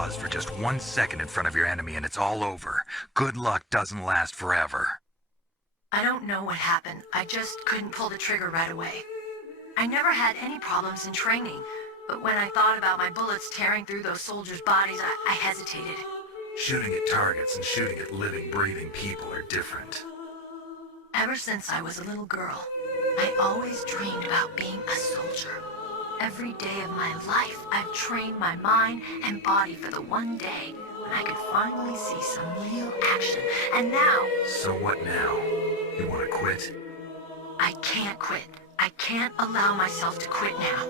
pause for just 1 second in front of your enemy and it's all over. Good luck doesn't last forever. I don't know what happened. I just couldn't pull the trigger right away. I never had any problems in training, but when I thought about my bullets tearing through those soldiers' bodies, I hesitated. Shooting at targets and shooting at living, breathing people are different. Ever since I was a little girl, I always dreamed about being a soldier. Every day of my life, I've trained my mind and body for the one day when I could finally see some real action. And now... So what now? You want to quit? I can't quit. I can't allow myself to quit now.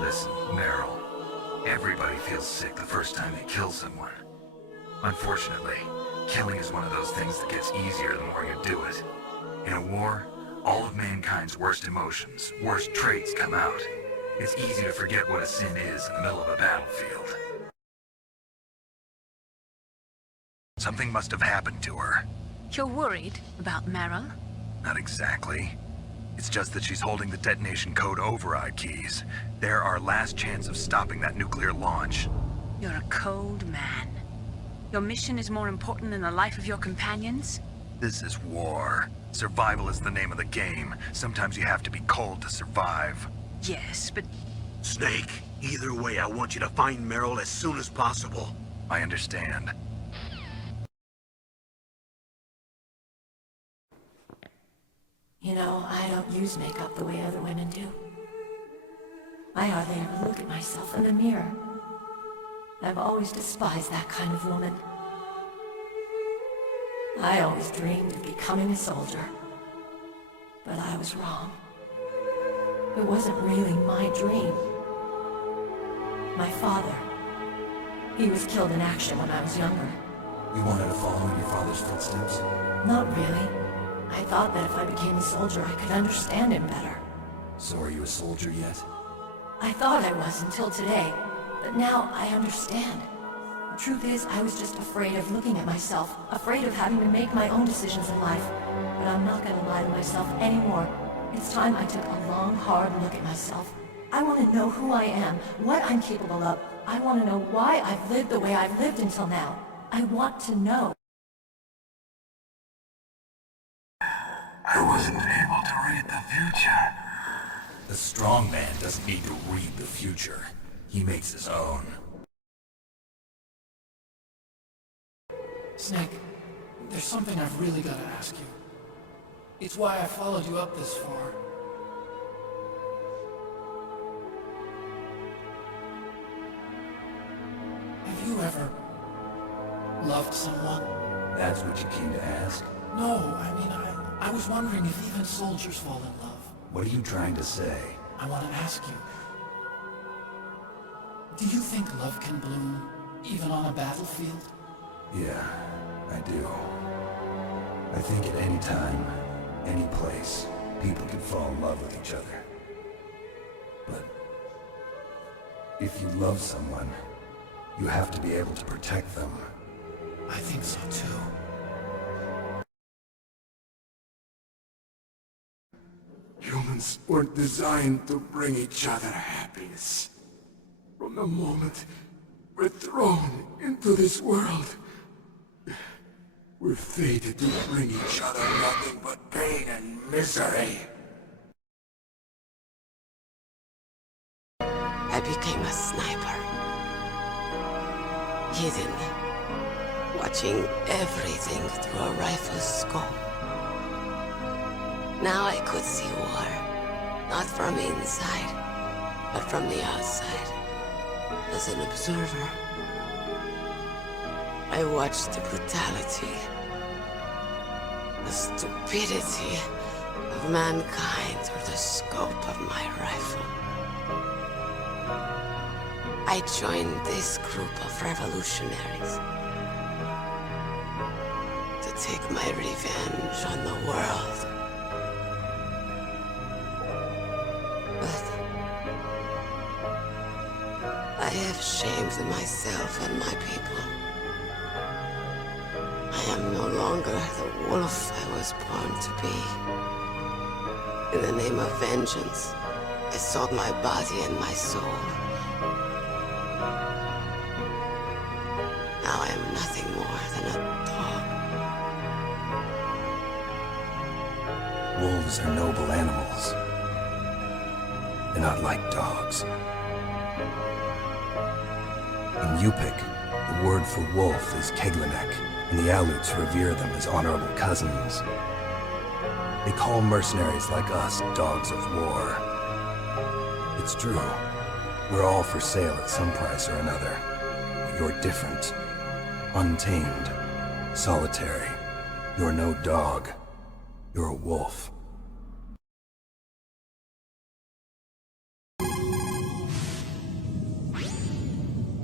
Listen, Meryl. Everybody feels sick the first time they kill someone. Unfortunately, killing is one of those things that gets easier the more you do it. In a war, all of mankind's worst emotions, worst traits come out. It's easy to forget what a sin is in the middle of a battlefield. Something must have happened to her. You're worried about Meryl? Not exactly. It's just that she's holding the detonation code override keys. They're our last chance of stopping that nuclear launch. You're a cold man. Your mission is more important than the life of your companions? This is war. Survival is the name of the game. Sometimes you have to be cold to survive. Yes, but... Snake, either way, I want you to find Meryl as soon as possible. I understand. You know, I don't use makeup the way other women do. I hardly ever look at myself in the mirror. I've always despised that kind of woman. I always dreamed of becoming a soldier. But I was wrong. It wasn't really my dream. My father, he was killed in action when I was younger. You wanted to follow in your father's footsteps? Not really. I thought that if I became a soldier, I could understand him better. So are you a soldier yet? I thought I was until today, but now I understand. The truth is, I was just afraid of looking at myself, afraid of having to make my own decisions in life. But I'm not going to lie to myself anymore. It's time I took a long, hard look at myself. I want to know who I am, what I'm capable of. I want to know why I've lived the way I've lived until now. I want to know. I wasn't able to read the future. The strong man doesn't need to read the future. He makes his own. Snake, there's something I've really got to ask you. It's why I followed you up this far. Have you ever loved someone? That's what you came to ask? No, I mean, I was wondering if even soldiers fall in love. What are you trying to say? I want to ask you. Do you think love can bloom, even on a battlefield? Yeah, I do. I think at any time, any place, people can fall in love with each other. But if you love someone, you have to be able to protect them. I think so too. Humans weren't designed to bring each other happiness. From the moment we're thrown into this world, we're fated to bring each other nothing but pain and misery. I became a sniper. Hidden, watching everything through a rifle's scope. Now I could see war, not from inside, but from the outside, as an observer. I watched the brutality, the stupidity of mankind through the scope of my rifle. I joined this group of revolutionaries to take my revenge on the world. But I have shamed myself and my people. I am no longer the wolf I was born to be. In the name of vengeance, I sold my body and my soul. Wolves are noble animals. They're not like dogs. In Yupik, the word for wolf is Keglanek, and the Aleuts revere them as honorable cousins. They call mercenaries like us dogs of war. It's true. We're all for sale at some price or another. But you're different. Untamed. Solitary. You're no dog. You're a wolf.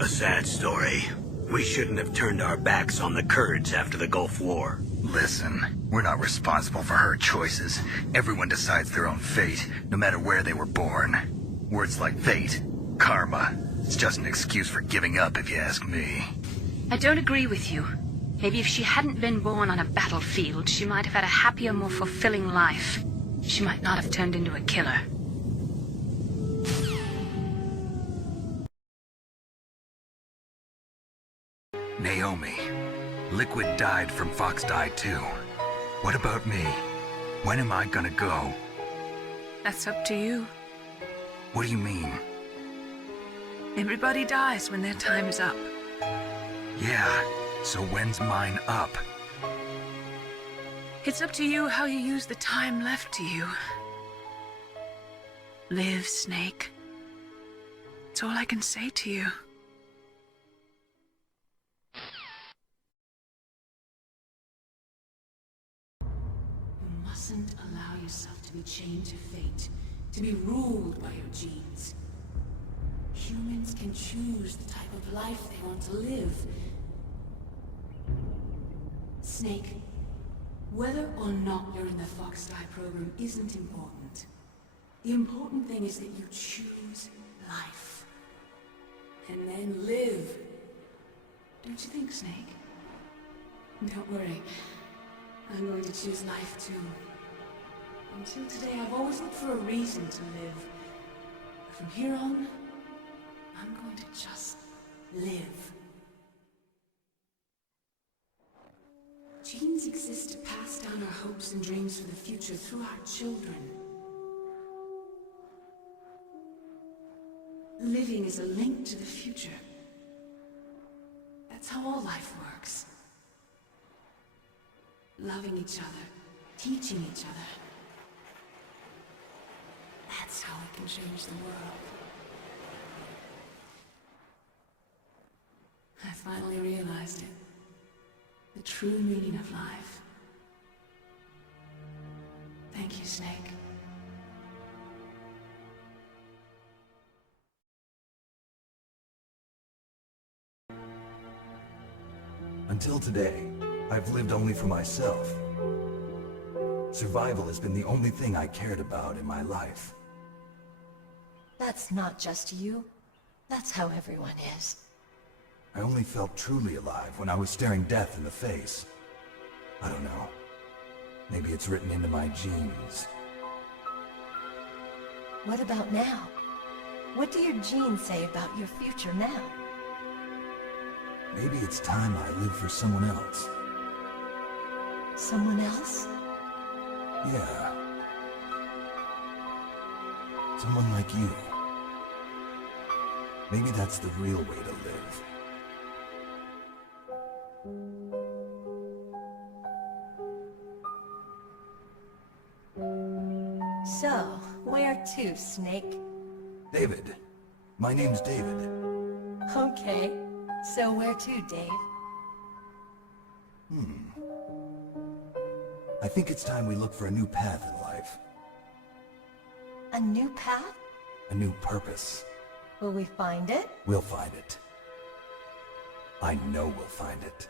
A sad story. We shouldn't have turned our backs on the Kurds after the Gulf War. Listen, we're not responsible for her choices. Everyone decides their own fate, no matter where they were born. Words like fate, karma, it's just an excuse for giving up if you ask me. I don't agree with you. Maybe if she hadn't been born on a battlefield, she might have had a happier, more fulfilling life. She might not have turned into a killer. Naomi, Liquid died from Fox died too. What about me? When am I gonna go? That's up to you. What do you mean? Everybody dies when their time is up. Yeah, so when's mine up? It's up to you how you use the time left to you. Live, Snake. It's all I can say to you. You mustn't allow yourself to be chained to fate, to be ruled by your genes. Humans can choose the type of life they want to live. Snake, whether or not you're in the Fox-Die program isn't important. The important thing is that you choose life. And then live. Don't you think, Snake? Don't worry. I'm going to choose life too. Until today, I've always looked for a reason to live. But from here on, I'm going to just live. Genes exist to pass down our hopes and dreams for the future through our children. Living is a link to the future. That's how all life works. Loving each other, teaching each other. That's how we can change the world. I finally realized it. The true meaning of life. Thank you, Snake. Until today, I've lived only for myself. Survival has been the only thing I cared about in my life. That's not just you. That's how everyone is. I only felt truly alive when I was staring death in the face. I don't know. Maybe it's written into my genes. What about now? What do your genes say about your future now? Maybe it's time I live for someone else. Someone else? Yeah. Someone like you. Maybe that's the real way to live. So, where to, Snake? David. My name's David. Okay. So where to, Dave? I think it's time we look for a new path in life. A new path? A new purpose. Will we find it? We'll find it. I know we'll find it.